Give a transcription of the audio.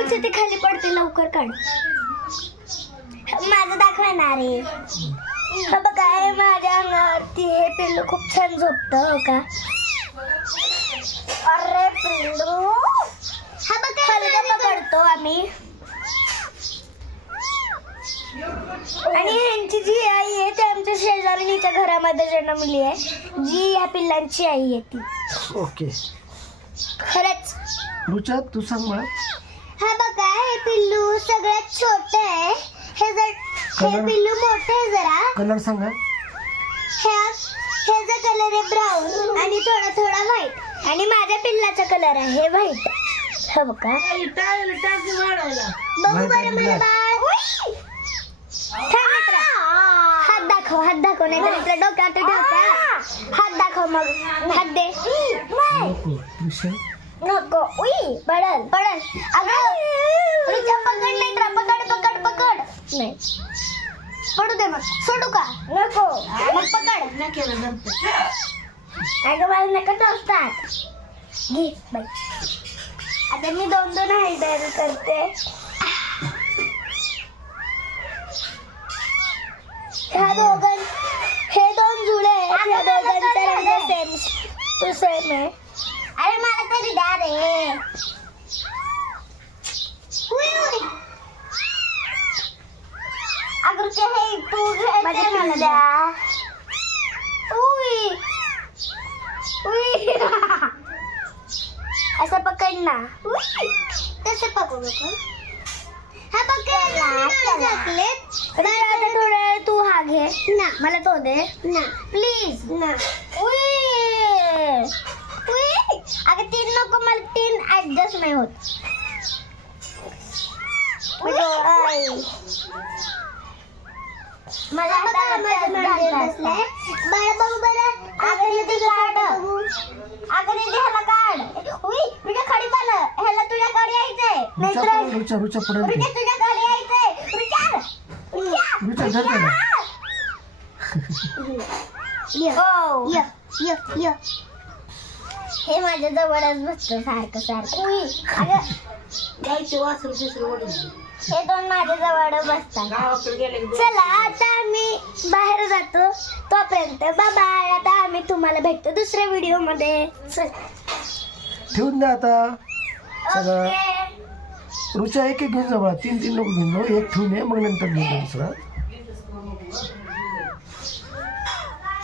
त्यापेक्षा ते खाली पडते. लवकर काढ. माझं दाखवणार आहे. बघा हे माझ्या अंगावरती हे पिल्लू खूप छान झोपतं. हो का? अरे पिल्लू हा बघा हलका पकडतो आम्ही. आणि ह्यांची जी आई आहे ती आमच्या शेजारणीच्या घरामध्ये जन्मली आहे, जी ह्या पिल्लांची आई आहे ती. ओके. खरंच. रुचा तू सांग मला. हा बघा हे पिल्लू सगळ्यात छोट आहे. हे पिल्लू मोठे आहे जरा. कलर सांगा. ह्याचा कलर आहे ब्राऊन आणि थोडा थोडा व्हाईट. आणि माझ्या पिल्लाचा कलर आहे व्हाईट. हा बघा. बघू बरं मला बाळ. हात दाखव. हात दाखव नाही तर आपल्या डोक्यात ठेवता. हात दाखव. मग हात दे. नको. उई पडल पडल. अगं रुचा पकड नाही तर पकड पकड पकड. नाही पडू दे. मग सोडू का? नको. मग पकड. अगं मला नका टोचतात. घे बाई. आता मी 2-2 हायडर करते. हे 2 जुळे आहेत. ह्या दोघांचा रंग सेम आहे. अरे मला तरी द्या रे. अगर हे तू घे मला द्या. उई उई असं पकड ना. कसं पकडू नको. हा पकड चॉकलेट. आता थोडा तू हा घे ना. मला तो दे ना प्लीज ना. उई उई अगं 3 नको. मला 3 ऍडजस्ट नाही होत. मला बरं बघू बरं. अगं ह्याला काढ. उई तुझ्या खडी पालं. ह्याला तुझ्याकडे यायचंय. रुचा रुचा पडेल. तुझ्याकडे यायचंय. हे माझ्या जवळच बसतं सारखं सारखं. हे 2 माझ्या जवळ बसतात. चला आता आम्ही बाहेर जातो. तोपर्यंत बाय. आता आम्ही तुम्हाला भेटतो दुसऱ्या व्हिडिओ मध्ये. ठेवून द्या आता सगळं. रुचा एक घेऊन जा. 3 नको घेऊन जाऊ. एक ठेवून ये मग नंतर घेऊन दुसरा.